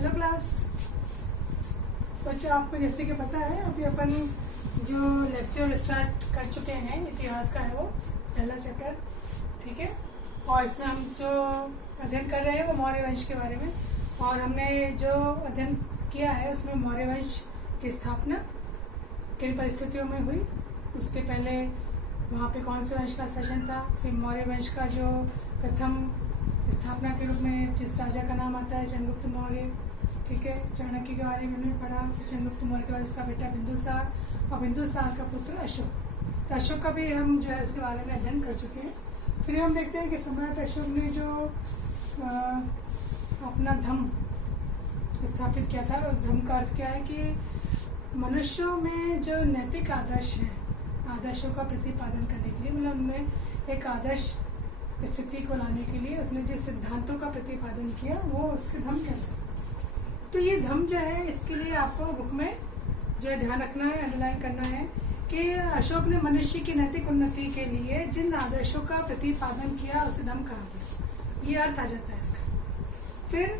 Hello class बच्चों, आपको जैसे कि पता है अभी अपन जो लेक्चर स्टार्ट कर चुके हैं इतिहास का है वो पहला चैप्टर, ठीक है। और इसमें हम जो अध्ययन कर रहे हैं वो मौर्य वंश के बारे में, और हमने जो अध्ययन किया है उसमें मौर्य वंश की स्थापना किन परिस्थितियों में हुई, उसके पहले वहाँ पे कौन से वंश का शासन था, फिर मौर्य वंश का जो प्रथम स्थापना के रूप में जिस राजा का नाम आता है चंद्रगुप्त मौर्य, ठीक है। चाणक्य के बारे में हमने पढ़ा, फिर चंद्रगुप्त मौर्य के बाद उसका बेटा बिंदुसार और बिंदुसार का पुत्र अशोक। तो अशोक का भी हम जो है उसके बारे में अध्ययन कर चुके हैं। फिर हम देखते हैं कि सम्राट अशोक ने जो अपना धर्म स्थापित किया था, उस धर्म का अर्थ क्या है कि मनुष्यों में जो नैतिक आदर्श हैं, आदर्शों का प्रतिपादन करने के लिए, मतलब उनमें एक आदर्श स्थिति को लाने के लिए उसने जिस सिद्धांतों का प्रतिपादन किया वो उसके धर्म कहते हैं। तो ये धर्म जो है इसके लिए आपको बुक में जो है ध्यान रखना है, अंडरलाइन करना है कि अशोक ने मनुष्य की नैतिक उन्नति के लिए जिन आदर्शों का प्रतिपादन किया उसे धर्म कहा गया, ये अर्थ आ जाता है इसका। फिर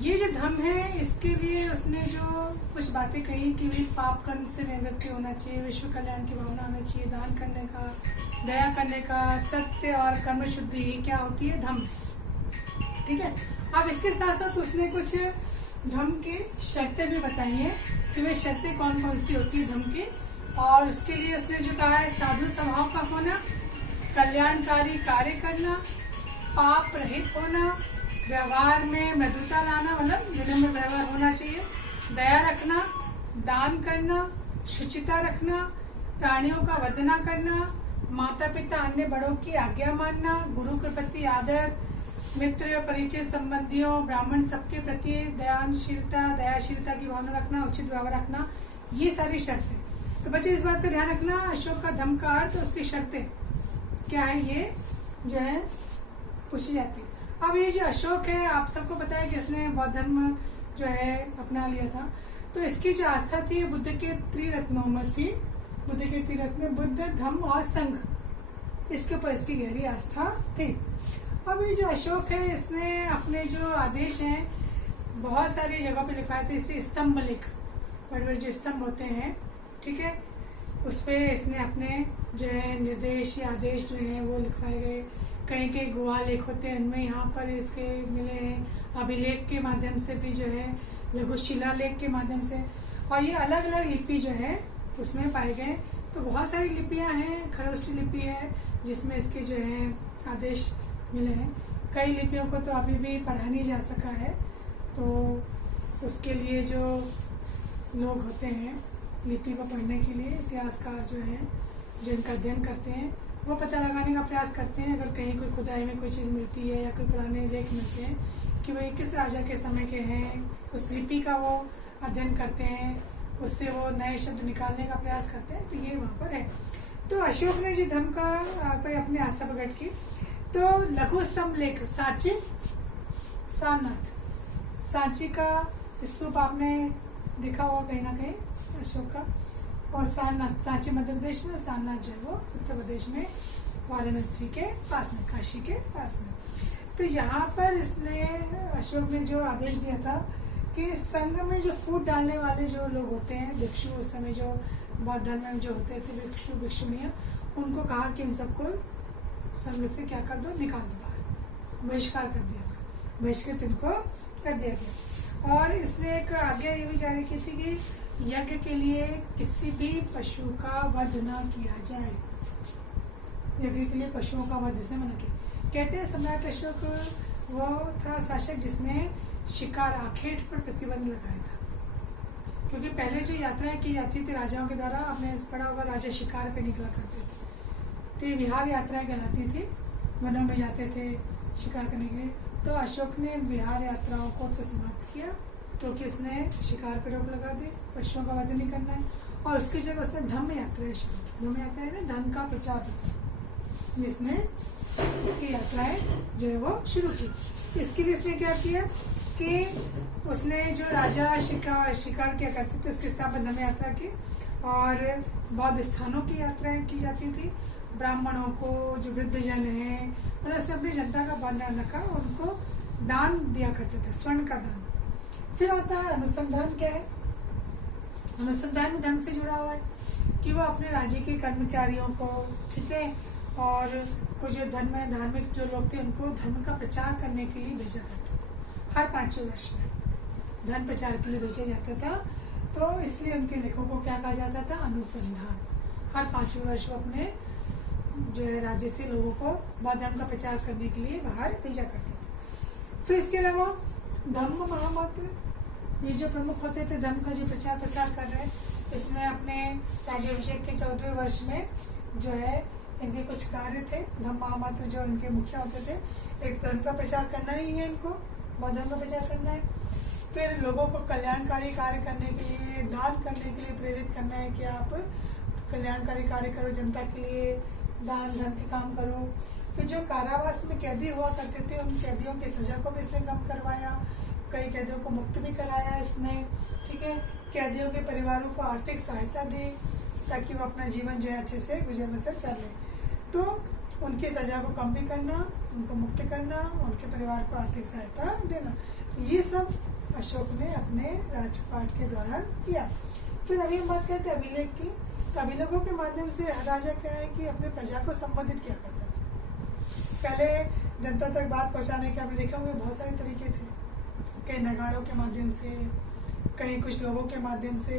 ये जो धर्म है इसके लिए उसने जो कुछ बातें कही कि भाई पाप कर्म से निवृत्ति होना चाहिए, विश्व कल्याण की भावना होनी चाहिए, दान करने का, दया करने का, सत्य और कर्म शुद्धि क्या होती है धर्म, ठीक है। अब इसके साथ साथ उसने कुछ धर्म की शर्तें भी बताई हैं कि वे शर्तें कौन कौन सी होती है धर्म की, और उसके लिए उसने जो कहा है साधु स्वभाव का होना, कल्याणकारी कार्य करना, पाप रहित होना, व्यवहार में मृदुता लाना, मतलब विनम्र व्यवहार होना चाहिए, दया रखना, दान करना, शुचिता रखना, प्राणियों का वध न करना, माता पिता अन्य बड़ों की आज्ञा मानना, गुरु के प्रति आदर, मित्र परिचय संबंधियों ब्राह्मण सबके प्रति दयाशीलता की भावना रखना, उचित व्यवहार रखना, ये सारी शर्तें। तो बच्चे इस बात का ध्यान रखना, अशोक का धर्म का अर्थ, उसकी शर्तें क्या है ये जो है पूछी जाती है। अब ये जो अशोक है आप सबको पता है कि इसने बौद्ध धर्म जो है अपना लिया था, तो इसकी जो आस्था थी बुद्ध के त्रिरत्नों में थी। बुद्ध के त्रिरत्न बुद्ध, धम्म और संघ, इसके ऊपर इसकी गहरी आस्था थी। अब ये जो अशोक है इसने अपने जो आदेश हैं बहुत सारी जगह पे लिखवाए थे, इससे स्तंभ लेख, बड़े बड़े जो स्तंभ होते हैं, ठीक है, उस पे इसने अपने जो है निर्देश या आदेश जो है वो लिखवाए गए। कहीं कहीं गुहा लेख होते हैं उनमें यहाँ पर इसके मिले हैं, अभिलेख के माध्यम से भी जो है, लघु शिलालेख के माध्यम से, और ये अलग अलग लिपि जो है उसमें पाए गए। तो बहुत सारी लिपियाँ हैं, खरोष्ठी लिपि है जिसमें इसके जो है आदेश मिले हैं। कई लिपियों को तो अभी भी पढ़ा नहीं जा सका है, तो उसके लिए जो लोग होते हैं लिपि को पढ़ने के लिए, इतिहासकार जो हैं जो इनका अध्ययन करते हैं वो पता लगाने का प्रयास करते हैं। अगर कहीं कोई खुदाई में कोई चीज़ मिलती है या कोई पुराने लेख मिलते हैं कि वही किस राजा के समय के हैं, उस लिपि का वो अध्ययन करते हैं, उससे वो नए शब्द निकालने का प्रयास करते हैं, तो ये वहाँ पर है। तो अशोक ने जो धर्म का पर अपनी आस्था प्रकट की, तो लघु स्तंभ लेख सांची, सारनाथ, सांची का स्तूप आपने देखा होगा कहीं ना कहीं अशोक का, और सारनाथ, सांची मध्य प्रदेश में, सारनाथ जो है वो उत्तर प्रदेश में वाराणसी के पास में, काशी के पास में। तो यहाँ पर इसने अशोक ने जो आदेश दिया था कि संघ में जो फूट डालने वाले जो लोग होते हैं, भिक्षु, उस समय जो बौद्ध धर्म में जो होते थे भिक्षु भिक्षुणियाँ, उनको कहा कि इन सबको संघ से क्या कर दो, निकाल दो बाहर, बहिष्कार कर दिया, बहिष्कृत इनको कर दिया गया। और इसने एक आज्ञा ये भी जारी की थी कि यज्ञ के लिए किसी भी पशु का वध न किया जाए, यज्ञ के लिए पशुओं का वध से मना किया। कहते हैं सम्राट अशोक वो था शासक जिसने शिकार, आखेट पर प्रतिबंध लगाया था, क्योंकि पहले जो यात्राएं की जाती थी राजाओं के द्वारा, आपने पढ़ा होगा राजा शिकार पे निकला करते थे, तो ये विहार यात्राएं कहलाती थी, वनों में जाते थे शिकार करने के लिए। तो अशोक ने विहार यात्राओं को तो समाप्त किया क्योंकि उसने शिकार पर रोक लगा दी, पशुओं का वध नहीं करना है, और उसकी जगह उसने धम्म यात्राएं शुरू की। धम्म यात्रा है ना, धर्म का प्रचार प्रसार, इसने इसकी यात्राएं जो है वो शुरू की। इसके लिए इसने क्या किया कि उसने जो राजा शिकार किया करते थे उसके स्थापना धम्म यात्रा की, और बौद्ध स्थानों की यात्राएं की जाती थी। ब्राह्मणों को, जो वृद्धजन हैं, मतलब अपनी जनता का बंधन रखा, उनको दान दिया करते थे, स्वर्ण का दान। फिर आता है अनुसंधान। क्या है अनुसंधान? में धर्म से जुड़ा हुआ है कि वो अपने राज्य के कर्मचारियों को, ठीक है, और कुछ जो धर्म है, धार्मिक जो लोग थे, उनको धर्म का प्रचार करने के लिए भेजा करता था। हर 5वें वर्ष में धर्म प्रचार के लिए भेजा जाता था। तो इसलिए उनके लेखों को क्या कहा जाता था? अनुसंधान। हर 5वें वर्ष वो अपने जो है राज्य से लोगों को बौद्ध धर्म का प्रचार करने के लिए बाहर भेजा करते थे। फिर इसके अलावा धम्म महामंत्र, ये जो प्रमुख होते थे धर्म का जो प्रचार प्रसार कर रहे हैं, इसमें अपने राज्याभिषेक के 14वें वर्ष में जो है इनके कुछ कार्य थे। धम्म महामंत्र जो इनके मुखिया होते थे, एक धर्म का प्रचार करना ही है, इनको बौद्ध धर्म का प्रचार करना है। फिर लोगों को कल्याणकारी कार्य करने के लिए, दान करने के लिए प्रेरित करना है कि आप कल्याणकारी कार्य करो, जनता के लिए दान धर्म के काम करो। फिर जो कारावास में कैदी हुआ करते थे, उन कैदियों की सजा को भी इसने कम करवाया। कई कैदियों को मुक्त भी कराया इसने, ठीक है। कैदियों के परिवारों को आर्थिक सहायता दी ताकि वो अपना जीवन जो है अच्छे से गुजर बसर कर ले। तो उनकी सजा को कम भी करना, उनको मुक्त करना, उनके परिवार को आर्थिक सहायता देना, तो ये सब अशोक ने अपने राजपाट के दौरान किया। फिर अभी हम बात करते हैं अभिलेख की। तो अभिलेखों के माध्यम से राजा क्या है कि अपने प्रजा को संबोधित किया करता था। पहले जनता तक बात पहुंचाने के अभिलेखों में बहुत सारे तरीके थे। कई नगाड़ों के माध्यम से, कहीं कुछ लोगों के माध्यम से,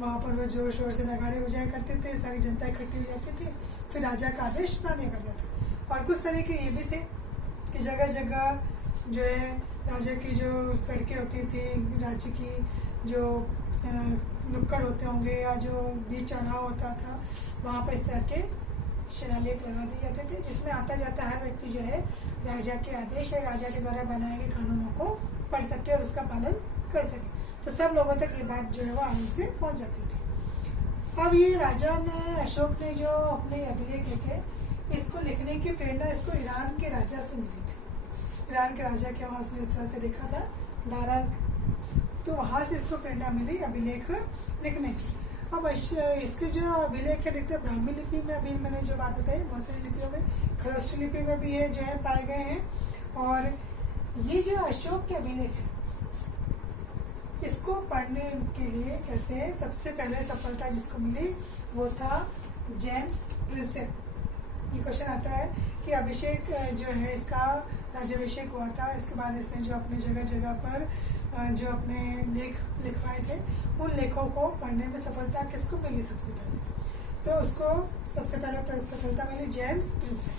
वहाँ पर वो जोर शोर से नगाड़े बजाया करते थे, सारी जनता इकट्ठी हो जाती थी, फिर राजा का आदेश सुना दिया करता था। और कुछ तरीके ये भी थे कि जगह जगह जो है राजा की जो सड़कें होती थी, राज्य की जो नुक्कड़ होते होंगे या जो बीच चौराहा होता था, वहाँ पर इस तरह के शिलालेख लगा दिए जाते थे, जिसमें आता जाता हर व्यक्ति जो है राजा के आदेश या राजा के द्वारा बनाए गए कानूनों को पढ़ सके और उसका पालन कर सके। तो सब लोगों तक ये बात जो है वो आराम से पहुँच जाती थी। अब ये राजा ने, अशोक ने जो अपने अभिलेख लिखे, इसको लिखने की प्रेरणा इसको ईरान के राजा से मिली थी। ईरान के राजा के वहाँ उसने इस तरह से देखा था दारा, तो वहाँ से इसको प्रेरणा मिली अभिलेख लिखने की। अब इसके जो अभिलेख है लिखते ब्राह्मी लिपि में, अभी मैंने जो बात बताई, बहुत सारी लिपियों में, खरोष्ट लिपि में भी ये जो है पाए गए हैं। और ये जो अशोक के अभिलेख है, इसको पढ़ने के लिए कहते हैं सबसे पहले सफलता जिसको मिली वो था जेम्स प्रिंसेप। ये क्वेश्चन आता है कि अभिषेक जो है इसका राज्याभिषेक हुआ था, इसके बाद इसने जो अपने जगह जगह पर जो अपने लेख लिखवाए थे, उन लेखों को पढ़ने में सफलता किसको मिली सबसे पहले? तो उसको सबसे पहले सफलता मिली जेम्स प्रिंसेप।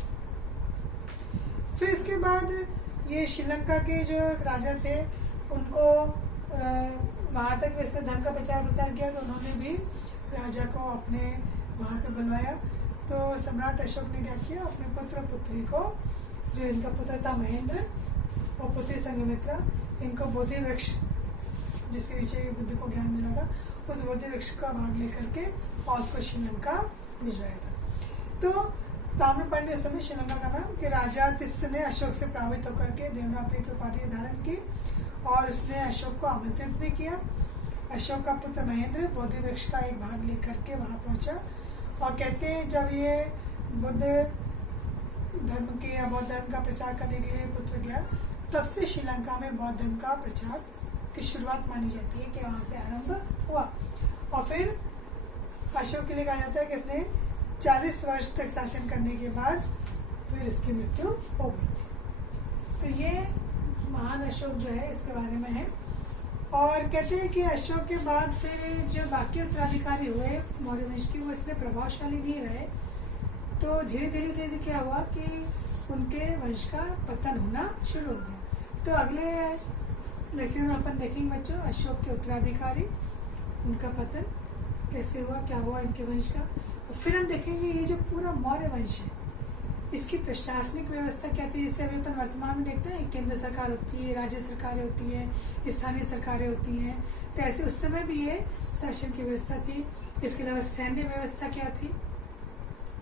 फिर इसके बाद ये श्रीलंका के जो राजा थे, उनको वहाँ तक वैसे धर्म का प्रचार प्रसार किया, तो उन्होंने भी राजा को अपने वहाँ पे बुलवाया। तो सम्राट अशोक ने क्या किया, अपने पुत्र पुत्री को, जो इनका पुत्र था महेंद्र और पुत्री संघमित्रा, इनको बोधि वृक्ष जिसके नीचे बुद्ध को ज्ञान मिला था, उस बोधि वृक्ष का भाग लेकर के और उसको श्रीलंका भिजवाया था। तो ताम्रपर्णी समय श्रीलंका का नाम कि राजा तिस्स ने अशोक से प्रभावित होकर के देवनागरी की उपाधि धारण की और उसने अशोक को आमंत्रित भी किया। अशोक का पुत्र महेंद्र बोधि वृक्ष का एक भाग लेकर के वहाँ पहुँचा और कहते हैं जब ये बुद्ध धर्म के या बौद्ध धर्म का प्रचार करने के लिए पुत्र गया, तब से श्रीलंका में बौद्ध धर्म का प्रचार की शुरुआत मानी जाती है कि वहाँ से आरंभ हुआ। और फिर अशोक के लिए कहा जाता है कि इसने 40 वर्ष तक शासन करने के बाद फिर इसकी मृत्यु हो गई थी। तो ये महान अशोक जो है इसके बारे में है। और कहते हैं कि अशोक के बाद फिर जो बाकी उत्तराधिकारी हुए मौर्य वंश के, वो इतने प्रभावशाली नहीं रहे। तो धीरे धीरे क्या हुआ कि उनके वंश का पतन होना शुरू हो गया। तो अगले लेक्चर में अपन देखेंगे बच्चों अशोक के उत्तराधिकारी, उनका पतन कैसे हुआ, क्या हुआ इनके वंश का। और फिर हम देखेंगे ये जो पूरा मौर्य वंश है, इसकी प्रशासनिक व्यवस्था क्या थी, जिससे अभी अपन वर्तमान में देखते हैं केंद्र सरकार होती है, राज्य सरकारें होती है, स्थानीय सरकारें होती हैं। तो ऐसे उस समय भी ये शासन की व्यवस्था थी। इसके अलावा सैन्य व्यवस्था क्या थी,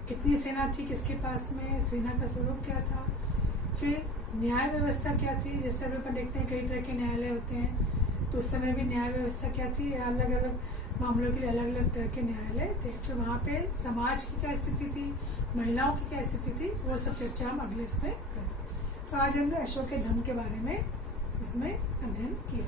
कितनी सेना थी, किसके पास में, सेना का स्वरूप क्या था। फिर न्याय व्यवस्था क्या थी, जैसे अभी अपन देखते हैं कई तरह के न्यायालय होते हैं, तो उस समय भी न्याय व्यवस्था क्या थी, अलग अलग मामलों के लिए अलग अलग तरह के न्यायालय थे। फिर वहाँ पे समाज की क्या स्थिति थी, महिलाओं की क्या स्थिति थी, वो सब चर्चा हम अगले इसमें करें। तो आज हमने अशोक के धर्म के बारे में इसमें अध्ययन किया।